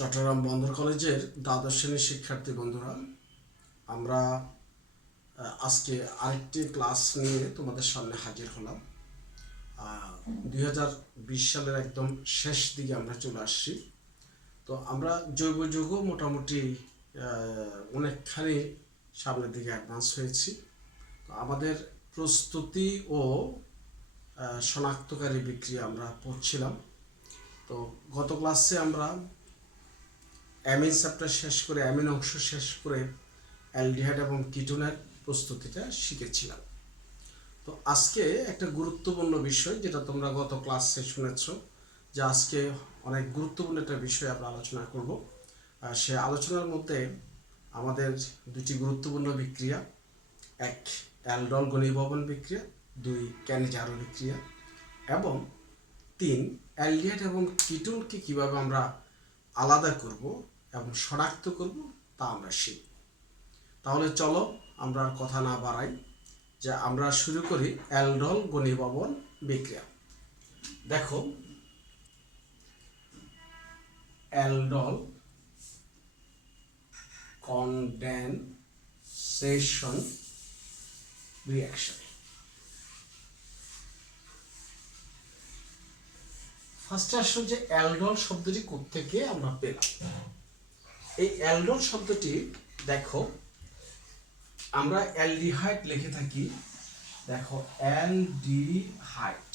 চট্টগ্রাম বন্দর কলেজের দ্বাদশ শ্রেণীর শিক্ষার্থী বন্ধুরা, আমরা আজকে আরেকটি ক্লাস নিয়ে তোমাদের সামনে হাজির হলাম। 2020 সালের একদম শেষ দিকে আমরা চলে আসছি। তো আমরা জৈব যুগ মোটামুটি অনেকখানি সামনের দিকে অ্যাডভান্স হয়েছি। তো আমাদের প্রস্তুতি ও শনাক্তকারী বিক্রিয়া আমরা পড়ছিলাম। তো গত ক্লাসে আমরা অ্যামিন চ্যাপ্টার শেষ করে, অ্যামিন অংশ শেষ করে অ্যালডিহাইড এবং কিটোনের প্রস্তুতিটা শিখেছিলাম। তো আজকে একটা গুরুত্বপূর্ণ বিষয়, যেটা তোমরা গত ক্লাসে শুনেছ, যে আজকে অনেক গুরুত্বপূর্ণ একটা বিষয় আমরা আলোচনা করব। সে আলোচনার মধ্যে আমাদের দুটি গুরুত্বপূর্ণ বিক্রিয়া, এক অ্যালডল ঘনীভবন বিক্রিয়া, দুই ক্যানিজারো বিক্রিয়া, এবং তিন অ্যালডিহাইড এবং কিটোনকে কীভাবে আমরা আলাদা করব এবং শনাক্ত করব তা আমরা শিখব। তাহলে চলো আমরা কথা না বাড়াই, যে আমরা শুরু করি অ্যালডল ঘনীভবন বিক্রিয়া। দেখো, অ্যালডল কনডেনসেশন রিঅ্যাকশন। ফার্স্টে আসলে যে অ্যালডল শব্দটি কোত্থেকে আমরা পেলাম। এই অ্যালডল শব্দটি দেখো, আমরা অ্যালডিহাইড লিখে থাকি, দেখো অ্যালডিহাইড,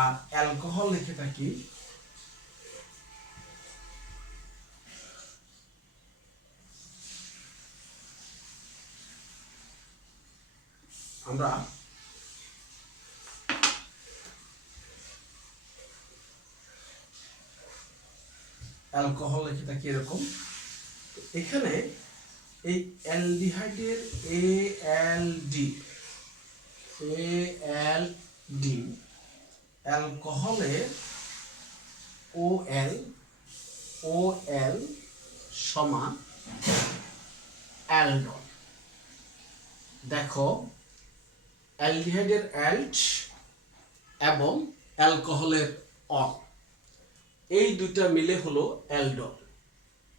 আর অ্যালকোহল লিখে থাকি আমরা অ্যালকোহল লিখে থাকি এরকম। এখানে এই অ্যালডিহাইডের ALD, অ্যালকোহলের OL সমান অ্যালডল। দেখো, অ্যালডিহাইডের অ্যাল্ট এবং অ্যালকোহলের অল, এই দুইটা মিলে হলো অ্যালডল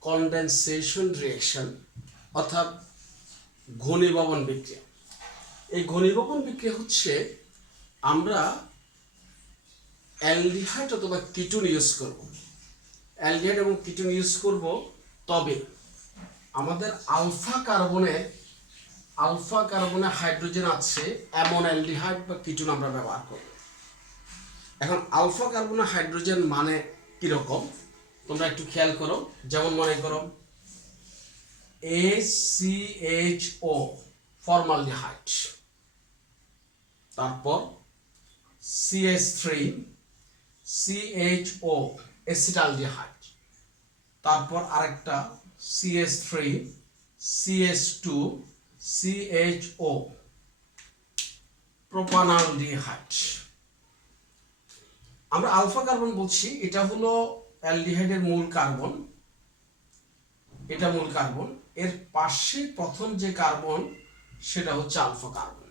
কনডেনসেশন রিঅ্যাকশন, অর্থাৎ ঘনীভবন বিক্রিয়া। এই ঘনীভবন বিক্রিয়া হচ্ছে আমরা অ্যালডিহাইড অথবা কিটোন ইউজ করব, অ্যালডিহাইড এবং কিটোন ইউজ করব, তবে আমাদের আলফা কার্বনে হাইড্রোজেন আছে এমন অ্যালডিহাইড বা কিটোন আমরা ব্যবহার করব। এখন আলফা কার্বনে হাইড্রোজেন মানে কিরকম তোমরা একটু খেয়াল করো। যেমন মনে করো ACHO ফর্মালডিহাইড, তারপর CH3 CHO অ্যাসিটালডিহাইড, তারপর আরেকটা CH3 CH2 CHO প্রোপানালডিহাইড। আমরা আলফা কার্বন বলছি, এটা হলো অ্যালডিহাইডের মূল কার্বন, এটা মূল কার্বন। এর পাশে প্রথম যে কার্বন সেটা হচ্ছে আলফা কার্বন।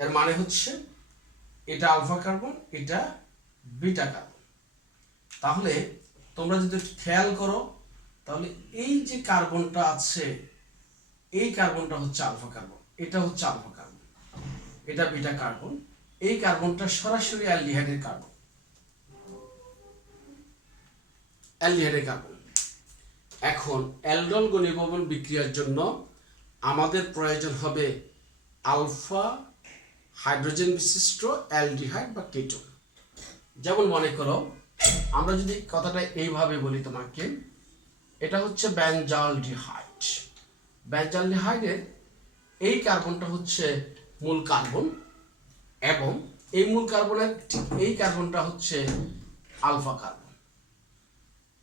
এর মানে হচ্ছে এটা আলফা কার্বন, এটা বিটা কার্বন। তাহলে তোমরা যদি খেয়াল করো, তাহলে এই যে কার্বনটা আছে, এই কার্বনটা হচ্ছে আলফা কার্বন, এটা হচ্ছে আলফা কার্বন, এটা বিটা কার্বন। এই কার্বনটা সরাসরি অ্যালডিহাইডের কার্বন, এখন অ্যালডল ঘনীভবন বিক্রিয়ার জন্য আমাদের প্রয়োজন হবে আলফা হাইড্রোজেন বিশিষ্ট অ্যালডিহাইড বা কিটোন। যেমন মনে করো, আমরা যদি কথাটা এইভাবে বলি তোমাকে, এটা হচ্ছে বেনজালডিহাইড। বেনজালডিহাইডের এই কার্বনটা হচ্ছে মূল কার্বন, এবং এই মূল কার্বনের ঠিক এই কার্বনটা হচ্ছে আলফা কার্বন।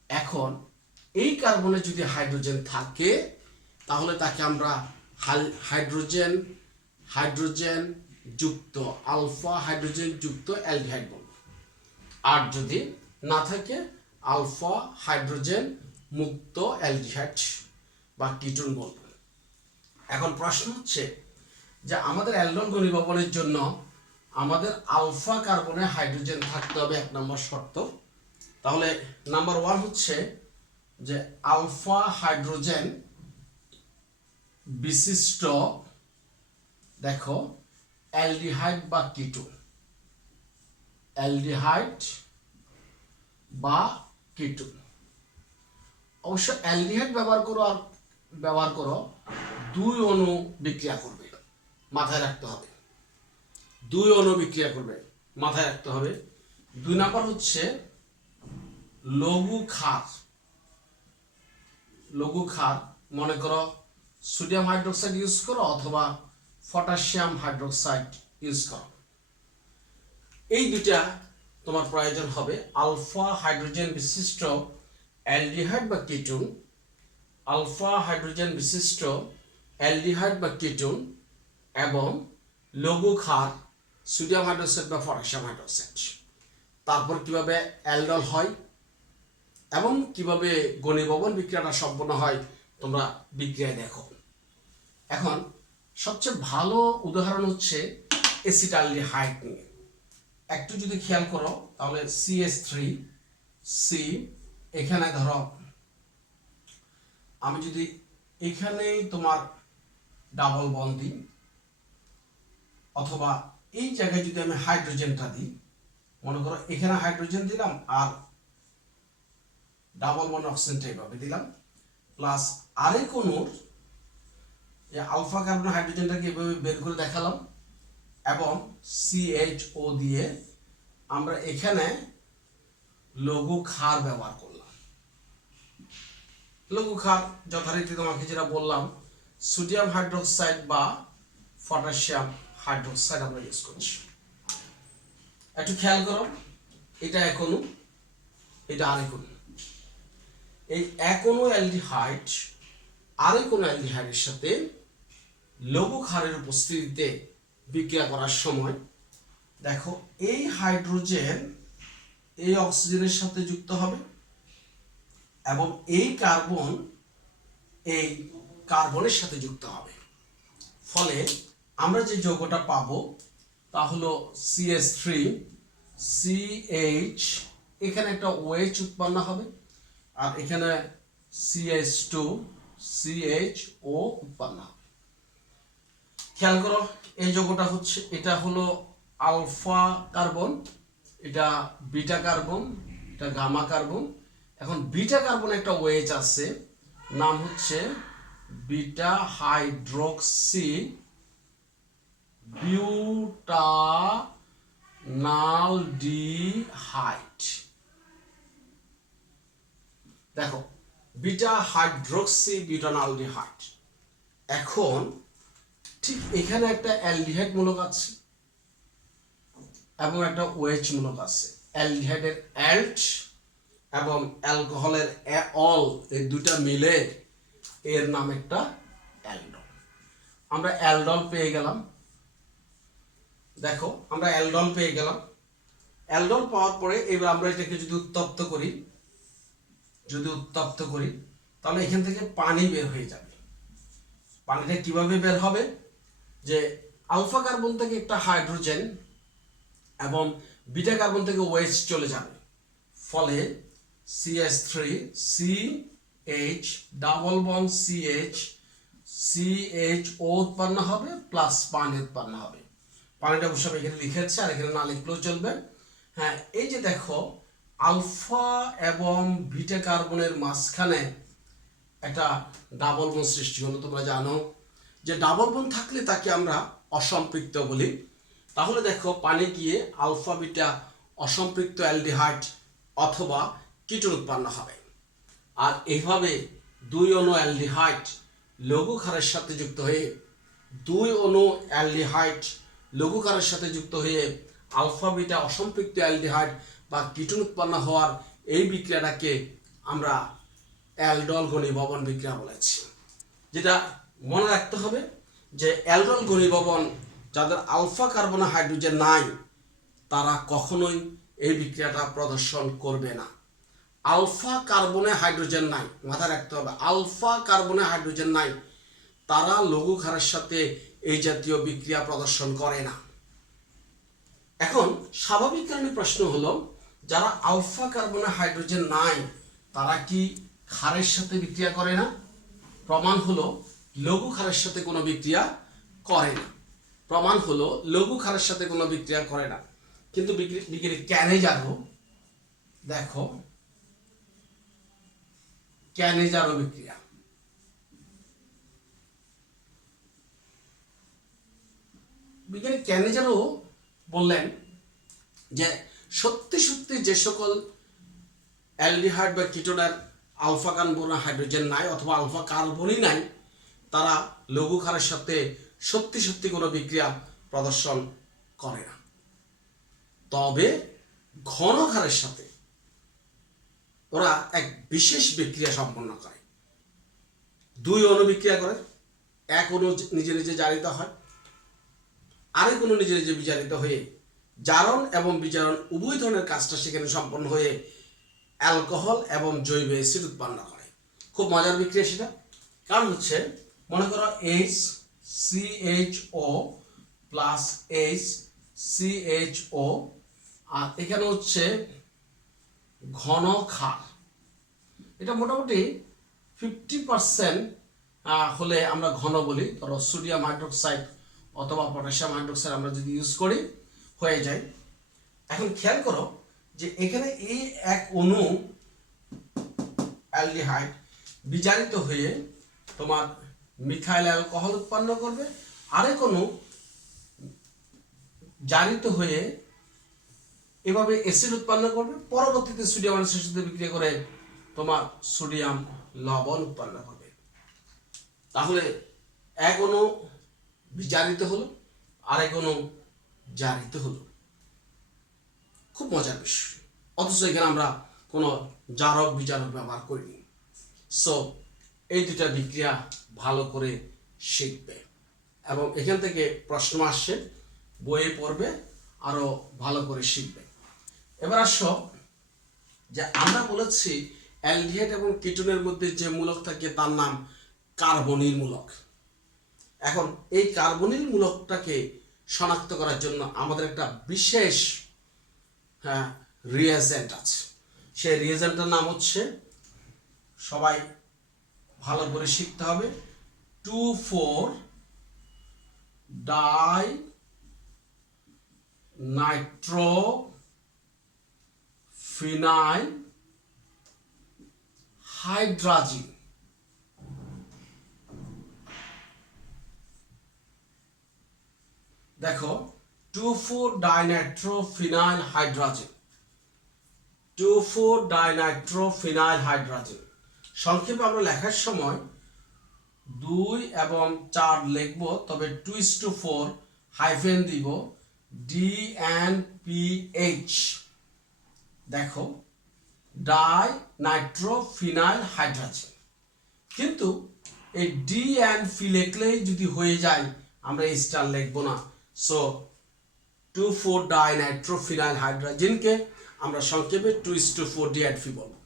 এখন এই কার্বনে যদি হাইড্রোজেন থাকে, তাহলে তাকে আমরা হাইড্রোজেন যুক্ত আলফা হাইড্রোজেন যুক্ত অ্যালডিহাইড বলব, আর যদি না থাকে আলফা হাইড্রোজেন মুক্ত অ্যালডিহাইড বা কিটোন বলব। এখন প্রশ্ন হচ্ছে যে আমাদের অ্যালডল ঘনীভবনের জন্য আমাদের আলফা কার্বনে হাইড্রোজেন থাকতে হবে, 1 নম্বর শর্ত। তাহলে নাম্বার 1 হচ্ছে যে আলফা হাইড্রোজেন বিশিষ্ট দেখো অ্যালডিহাইড বা কিটোন, অ্যালডিহাইড বা কিটোন। অবশ্য অ্যালডিহাইড ব্যবহার করো 2 অণু বিক্রিয়া করবে, মাথায় রাখতে হবে। 2 অণু বিক্রিয়া করবে, মাথায় রাখতে হবে। 2 নাম্বার হচ্ছে লঘু ক্ষার। লঘু ক্ষার মনে করো সোডিয়াম হাইড্রোক্সাইড ইউজ করো অথবা পটাশিয়াম হাইড্রোক্সাইড ইউজ করো। এই দুইটা তোমার প্রয়োজন হবে। আলফা হাইড্রোজেন বিশিষ্ট অ্যালডিহাইড বা কিটোন, আলফা হাইড্রোজেন বিশিষ্ট অ্যালডিহাইড বা কিটোন এবং লঘু ক্ষার সোডিয়াম হাইড্রোক্সাইড বা পটাশিয়াম হাইড্রোক্সাইড। তারপর কিভাবে অ্যালডল হয় এবং কিভাবে ঘনীভবন বিক্রিয়াটা সম্পন্ন হয় তোমরা বিক্রিয়ায় দেখো। এখন সবচেয়ে ভালো উদাহরণ হচ্ছে অ্যাসিটালডিহাইড নিয়ে। একটু যদি খেয়াল করো তাহলে CH3C, এখানে ধরো আমি যদি এখানেই তোমার ডাবল বন্ড দিই অথবা এই জায়গায় যদি আমি হাইড্রোজেনটা দিই, মনে করো এখানে হাইড্রোজেন দিলাম আর ডাবল বন্ড অক্সিজেনটা এইভাবে দিলাম, প্লাস আরেক অণুর আলফা কার্বন হাইড্রোজেনটাকে এভাবে বের করে দেখালাম এবং CHO দিয়ে আমরা এখানে লঘু ক্ষার ব্যবহার করলাম। লঘু ক্ষার যথারীতি তোমাকে যেটা বললাম সোডিয়াম হাইড্রোক্সাইড বা পটাশিয়াম হাইড্রোক্সাইড আমরা ইউজ করছি। একটু খেয়াল করো, এটা এক অণু, এটা আরেক অণু। এই এক অণু অ্যালডিহাইড আরেক অণু অ্যালডিহাইডের সাথে লঘু ক্ষারের উপস্থিতিতে বিক্রিয়া করার সময় দেখো এই হাইড্রোজেন এই অক্সিজেনের সাথে যুক্ত হবে এবং এই কার্বন এই কার্বনের সাথে যুক্ত হবে। ফলে আমরা যে যৌগটা পাবো তা হলো CH3CH, এখানে একটা OH উৎপন্ন হবে আর এখানে CH2CHO উৎপন্ন হবে। খেয়াল করো এই যৌগটা হচ্ছে, এটা হলো আলফা কার্বন, এটা বিটা কার্বন, এটা গামা কার্বন। এখন বিটা কার্বন একটা OH আছে, নাম হচ্ছে বিটা হাইড্রোক্সি বিউটানালডিহাইড। দেখো বিটা হাইড্রোক্সি বিউটানালডিহাইড। এখন ঠিক এখানে একটা অ্যালডিহাইড মূলক আছে এবং একটা OH মূলক আছে। অ্যালডিহাইডের অ্যাল্ট এবং অ্যালকোহলের অল, এই দুটা মিলে এর নাম একটা অ্যালডল। আমরা অ্যালডল পেয়ে গেলাম। দেখো আমরা অ্যালডল পেয়ে গেলাম। অ্যালডল পাওয়ার পরে এবার আমরা এটাকে যদি উত্তপ্ত করি তাহলে এখান থেকে পানি বের হয়ে যাবে। পানিটা কিভাবে বের হবে, যে আলফা কার্বন থেকে একটা হাইড্রোজেন এবং বিটা কার্বন থেকে OH চলে যাবে, ফলে CH3CH ডাবল বন্ড CHO উৎপন্ন হবে প্লাস পানি উৎপন্ন হবে। পানিটা অবশ্য এখানে লিখেছে আর এখানে না লিখলেও চলবে। হ্যাঁ, এই যে দেখো আলফা এবং বিটা কার্বনের মাঝখানে একটা ডাবল বন্ড সৃষ্টি হলো। তোমরা জানো যে ডাবল বন্ড থাকলে তাকে আমরা অসম্পৃক্ত বলি। তাহলে দেখো পানি গিয়ে আলফা বিটা অসম্পৃক্ত অ্যালডিহাইড অথবা কিটোন উৎপন্ন হবে। আর এইভাবে 2 অণু অ্যালডিহাইড লঘু ক্ষারের সাথে যুক্ত হয়ে 2 অণু অ্যালডিহাইড লঘু ক্ষারের সাথে যুক্ত হয়ে আলফা বিটা অসম্পৃক্ত অ্যালডিহাইড বা কিটোন উৎপন্ন হওয়ার এই বিক্রিয়াটাকে আমরা অ্যালডল ঘনীভবন বিক্রিয়া বলেছি। যেটা মনে রাখতে হবে যে অ্যালডল ঘনীভবন যাদের আলফা কার্বন হাইড্রোজেন নাই তারা কখনোই এই বিক্রিয়াটা প্রদর্শন করবে না। আলফা কার্বনে হাইড্রোজেন নাই, মাথায় রাখতে হবে, আলফা কার্বনে হাইড্রোজেন নাই, তারা লঘু ক্ষারের সাথে এই জাতীয় বিক্রিয়া প্রদর্শন করে না। এখন স্বাভাবিক কারণে প্রশ্ন হলো যারা আলফা কার্বনে হাইড্রোজেন নাই তারা কি ক্ষারের সাথে বিক্রিয়া করে না? প্রমাণ হলো লঘু ক্ষারের সাথে কোনো বিক্রিয়া করে না। প্রমাণ হলো লঘু ক্ষারের সাথে কোনো বিক্রিয়া করে না। কিন্তু বিক্রিয়া কেন জানো? দেখো, ক্যানেজারো বিক্রিয়া, বিজ্ঞানী ক্যানেজারো বললেন যে সত্যি সত্যি যে সকল অ্যালডিহাইড বা কিটোনের আলফা কার্বনে হাইড্রোজেন নাই অথবা আলফা কার্বনই নাই, তারা লঘু ক্ষারের সাথে সত্যি সত্যি কোনো বিক্রিয়া প্রদর্শন করে না। তবে ঘন ক্ষারের সাথে ওরা এক বিশেষ বিক্রিয়া সম্পন্ন করে। দুই অণু বিক্রিয়া করে, এক অণু নিজে নিজে জারিত হয়, আরেক অণু নিজে নিজে বিজারিত হয়ে জারণ এবং বিজারণ উভয় ধরনের কাজটা সেখানে সম্পন্ন হয়ে অ্যালকোহল এবং জৈব অ্যাসিড উৎপন্ন করে। খুব মজার বিক্রিয়া সেটা। কারণ হচ্ছে, মনে করো HCHO প্লাস HCHO, আর এখানে হচ্ছে ঘন ক্ষার। এটা মোটামুটি 50% হলে আমরা ঘন বলি। ধরো সোডিয়াম হাইড্রোক্সাইড অথবা পটাশিয়াম হাইড্রোক্সাইড আমরা যদি ইউজ করি হয়ে যায়। এখন খেয়াল করো যে এখানে এই এক অণু অ্যালডিহাইড বিজারিত হয়ে তোমার মিথাইল অ্যালকোহল উৎপন্ন করবে, আরেক অণু জারিত হয়ে এভাবে অ্যাসিড উৎপন্ন করবে, পরবর্তীতে সোডিয়াম অ্যাসিডের সাথে বিক্রিয়া করে তোমার সোডিয়াম লবণ উৎপন্ন করবে। তাহলে এক অণু বিজারিত হলো, আরেক অণু জারিত হলো। খুব মজার বিষয়। অথচ এখানে আমরা কোনো জারক বিজারক ব্যবহার করিনি। সো এই দুটা বিক্রিয়া ভালো করে শিখবে এবং এখান থেকে প্রশ্ন আসছে, বইয়ে পড়বে, আরো ভালো করে শিখবে। এবার আসো যে আমরা বলেছি অ্যালডিহাইড এবং কিটোনের মধ্যে যে মূলক থাকে তার নাম কার্বনিল মূলক। এখন এই কার্বনিল মূলকটাকে শনাক্ত করার জন্য আমাদের একটা বিশেষ রিয়েজেন্ট আছে। সেই রিয়েজেন্টের নাম হচ্ছে, সবাই ভালো করে শিখতে হবে, 2,4-ডাই-নাইট্রোফিনাইল হাইড্রাজিন। দেখো, 2,4-ডাইনাইট্রোফিনাইল হাইড্রাজিন, 2,4-ডাইনাইট্রোফিনাইল হাইড্রাজিন। সংক্ষেপে আমরা লেখার সময় 2 এবং 4 লিখব, তবে 2:4 হাইফেন দিব, DNPH। দেখো, ডাই নাইট্রোফিনাইল হাইড্রাজিন। কিন্তু এই DNP লিখলেই যদি হয়ে যায়, আমরা এই স্টার লিখবো না। সো 2,4-ডাইনাইট্রোফিনাইল হাইড্রাজিনকে আমরা সংক্ষেপে 2:4 DNP বলবো।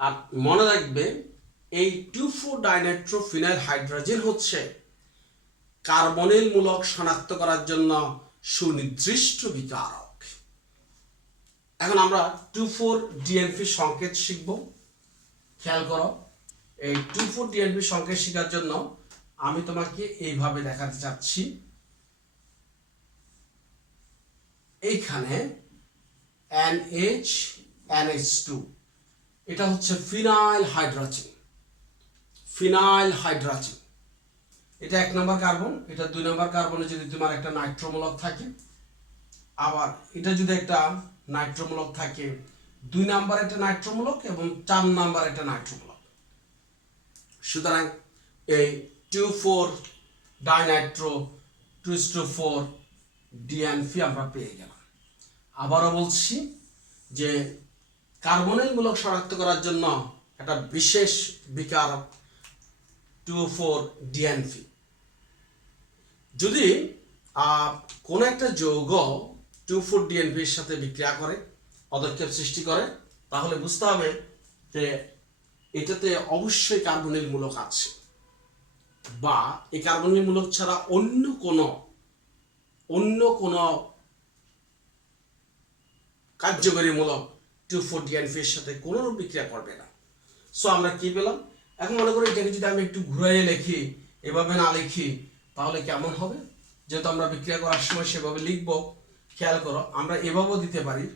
আর মনে রাখবে, এই 2,4-ডাইনাইট্রোফিনাইল হাইড্রাজিন হচ্ছে কার্বনিল মূলক শনাক্ত করার জন্য সুনির্দিষ্ট বিকারক। এখন আমরা 2,4-DNP সংকেত শিখব। খেয়াল করো, এই 2,4-DNP সংকেত শেখার জন্য আমি তোমাকে এইভাবে দেখাতে চাচ্ছি। এইখানে NH NH2, এটা হচ্ছে ফিনাইল হাইড্রাজিন। ফিনাইল হাইড্রাজিন এটা 1 নম্বর কার্বন, এটা 2 নম্বর কার্বনে যদি তোমার একটা নাইট্রোমূলক থাকে, আবার এটা যদি একটা নাইট্রোমূলক থাকে, 2 নম্বর একটা নাইট্রোমূলক এবং 4 নম্বর একটা নাইট্রোমূলক। সুতরাং এই 2,4-ডাইনাইট্রো 2:4 DNP আমরা পেয়ে গেলাম। আবারও বলছি যে কার্বনিল মূলক শনাক্ত করার জন্য একটা বিশেষ বিকারক 2,4-DNP। যদি কোন একটা যৌগ 2,4-DNP এর সাথে বিক্রিয়া করে, পদক্ষেপ সৃষ্টি করে, তাহলে বুঝতে হবে যে এটাতে অবশ্যই কার্বনিল মূলক আছে, বা এই কার্বনিল মূলক ছাড়া অন্য কোনো কার্যকরীমূলক 2,4-DNP এর সাথে কোনো বিক্রিয়া করবে না। সো আমরা কি পেলাম? এখন মনে করি এটাকে যদি আমি একটু ঘুরাইয়ে লিখি, এভাবে না লিখি, তাহলে কেমন হবে? যেহেতু আমরা বিক্রিয়া করার সময় সেভাবে লিখব, খেয়াল করো, আমরা এভাবেও দিতে পারি।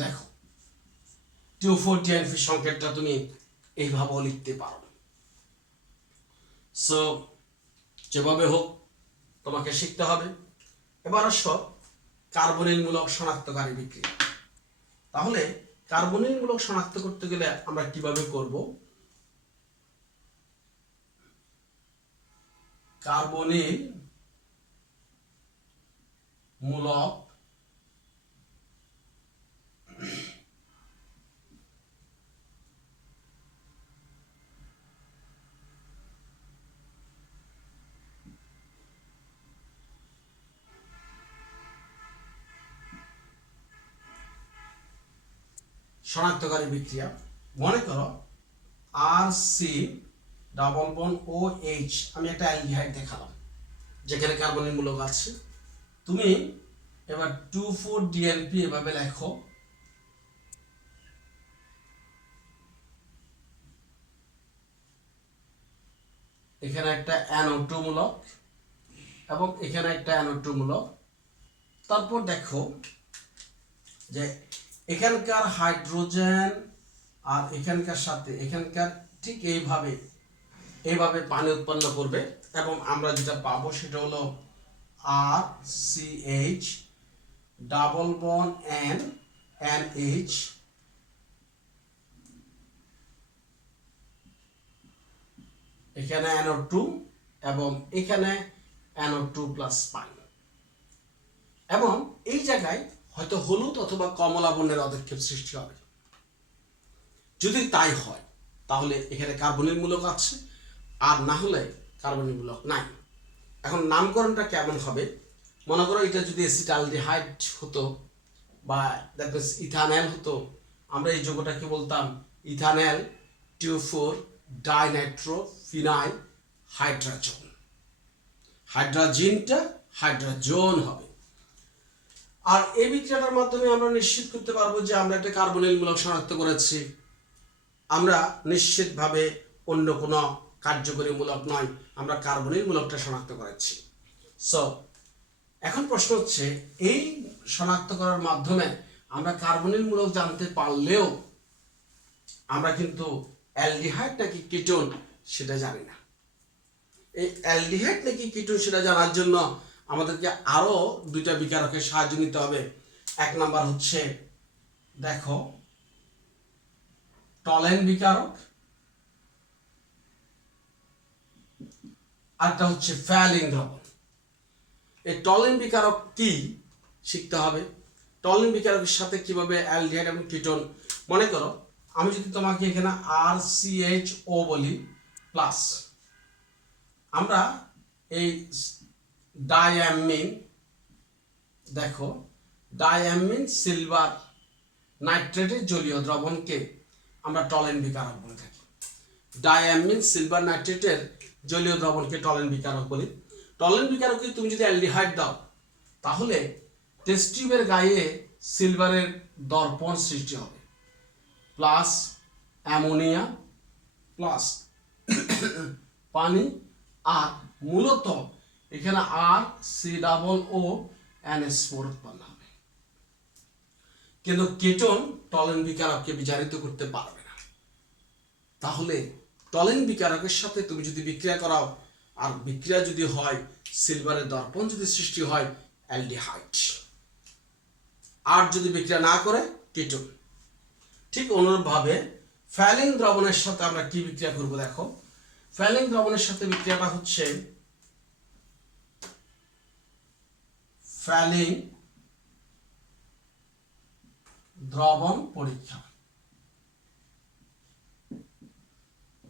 দেখো 2,4-DNP সংকেতটা তুমি এইভাবেও লিখতে পারো। সো যেভাবে হোক তোমাকে শিখতে হবে। এবার আসো কার্বনিলমূলক শনাক্তকারী বিক্রিয়া। তাহলে কার্বনিলমূলক শনাক্ত করতে গেলে আমরা কিভাবে করব? কার্বনিলমূলক শনাক্তকারী বিক্রিয়া, মনে করো RC≡OH, আমি একটা অ্যালডিহাইড দেখালাম যেখানে কার্বনিলমূলক আছে। তুমি এবার 2,4-DNP এভাবে লেখো। এখানে একটা NO2 মূলক এবং এখানে একটা NO2 মূলক। তারপর দেখো যে এখানকার হাইড্রোজেন আর এখানকার সাথে এখানকার ঠিক এইভাবে পানি উৎপন্ন করবে এবং আমরা যেটা পাবো সেটা হলো RCH ডাবল বন্ড NH এখানে NO2 এবং এখানে NO2 প্লাস পানি, এবং এই জায়গায় হয়তো হলুদ অথবা কমলা বর্ণের অধক্ষেপ সৃষ্টি হবে। যদি তাই হয় তাহলে এখানে কার্বনিলমূলক আছে, আর না হলে কার্বনিলমূলক নাই। এখন নামকরণটা কেমন হবে? মনে করো এটা যদি অ্যাসিটালডিহাইড হতো বা দেখো ইথানল হতো, আমরা এই যৌগটাকে বলতাম ইথানল 2,4-ডাইনাইট্রোফিনাইল হাইড্রাজোন। হাইড্রাজিনটা হাইড্রাজোন হবে। আর এই বিক্রিয়াটার মাধ্যমে আমরা নিশ্চিত করতে পারবো যে আমরা একটা কার্বনিলমূলক শনাক্ত করেছি। আমরা নিশ্চিতভাবে অন্য কোনো কার্যকরী মূলক নয়, আমরা কার্বনিলমূলকটা শনাক্ত করেছি। সো এখন প্রশ্ন হচ্ছে, এই শনাক্ত করার মাধ্যমে আমরা কার্বনিলমূলক জানতে পারলেও আমরা কিন্তু অ্যালডিহাইড নাকি কিটোন সেটা জানি না। এই অ্যালডিহাইড নাকি কিটোন সেটা জানার জন্য আমাদেরকে আরো দুইটা বিকারকের সাহায্য নিতে হবে। এক নাম্বার হচ্ছে দেখো টলেন বিকারক, আরেকটা হচ্ছে ফ্যালিং দ্রবণ। এই টলেন বিকারক কি শিখতে হবে। টলেন বিকারকের সাথে কিভাবে অ্যালডিহাইড এবং কিটোন, মনে করো আমি যদি তোমাকে এখানে RCHO বলি প্লাস, আমরা এই ডাইঅ্যামিন, দেখো ডাইঅ্যামিন সিলভার নাইট্রেটের জলীয় দ্রবণকে আমরা টলেন বিকারক বলে থাকি। ডাইঅ্যামিন সিলভার নাইট্রেটের জলীয় দ্রবণকে টলেন বিকারক বলি। টলেন বিকারকে তুমি যদি অ্যালডিহাইড দাও তাহলে টেস্ট টিউবের গায়ে সিলভারের দর্পণ সৃষ্টি হবে, প্লাস অ্যামোনিয়া প্লাস পানি, আর মূলত এখানে RCOO উৎপন্ন হবে। কিন্তু কেটন টলেন বিকারককে বিজারিত করতে পারবে না। তাহলে টলেন বিকারকের সাথে তুমি যদি বিক্রিয়া করাও আর বিক্রিয়া যদি হয় সিলভারের দর্পণ যদি সৃষ্টি হয় অ্যালডিহাইড, আর যদি বিক্রিয়া না করে কেটন। ঠিক অনুরূপভাবে ফ্যালিং দ্রবণের সাথে আমরা কি বিক্রিয়া করব? দেখো ফ্যালিং দ্রবণের সাথে বিক্রিয়াটা হচ্ছে ফ্যালিং দ্রবণ পরীক্ষা।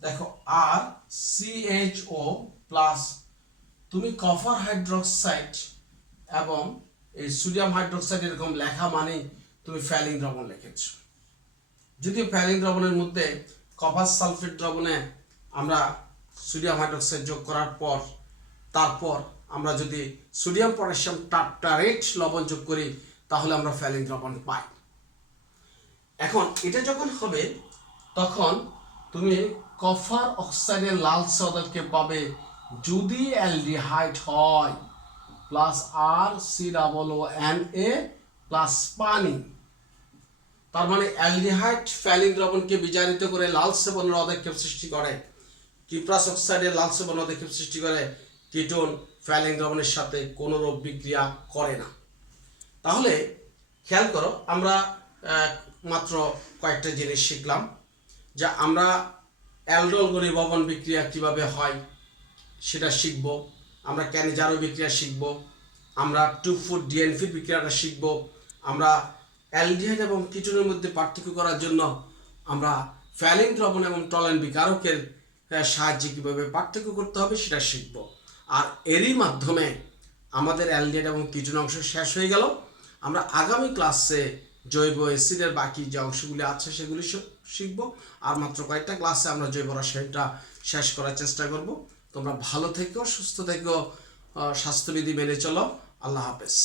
দেখো RCHO প্লাস তুমি কপার হাইড্রোক্সাইড এবং এই সোডিয়াম হাইড্রোক্সাইড এরকম লেখা মানে তুমি ফ্যালিং দ্রবণ লিখেছ। যদিও ফ্যালিং দ্রবণের মধ্যে কপার সালফেট দ্রবণে আমরা সোডিয়াম হাইড্রোক্সাইড যোগ করার পর তারপর আমরা যদি সোডিয়াম পটাশিয়াম টার্টারেট লবণ যোগ করি তাহলে আমরা ফ্যালিং দ্রবণ পাই। এখন এটা যখন হবে তখন তুমি কপার অক্সাইডের লালচে অদলকে পাবে যদি অ্যালডিহাইড হয় প্লাস RCOO প্লাস পানি। তার মানে অ্যালডিহাইড ফ্যালিং দ্রবণকে বিজারিত করে লালচে বর্ণ অধক্ষেপ সৃষ্টি করে, কিপ্রাস অক্সাইডের লালচে বর্ণ অধক্ষেপ সৃষ্টি করে, কিটোন ফ্যালিং দ্রবণের সাথে কোনো রূপ বিক্রিয়া করে না। তাহলে খেয়াল করো, আমরা মাত্র কয়েকটা জিনিস শিখলাম, যা আমরা অ্যালডোল ঘনীভবন বিক্রিয়া কিভাবে হয় সেটা শিখব, আমরা ক্যানিজারো বিক্রিয়া শিখব, আমরা 2,4-DNF বিক্রিয়াটা শিখব, আমরা অ্যালডিহাইড এবং কিটোনের মধ্যে পার্থক্য করার জন্য আমরা ফ্যালিং দ্রবণ এবং টলাইন বিকারকের সাহায্যে কীভাবে পার্থক্য করতে হবে সেটা শিখব। আর এরই মাধ্যমে আমাদের অ্যালডিহাইড এবং কিটোন অংশ শেষ হয়ে গেল। আমরা আগামী ক্লাসে জৈব অ্যাসিডের বাকি যে অংশগুলি আছে সেগুলি শিখব। আর মাত্র কয়েকটা ক্লাসে আমরা জৈব রসায়নটা শেষ করার চেষ্টা করব। তোমরা ভালো থেকো, সুস্থ থেকো, স্বাস্থ্যবিধি মেনে চলো। আল্লাহ হাফেজ।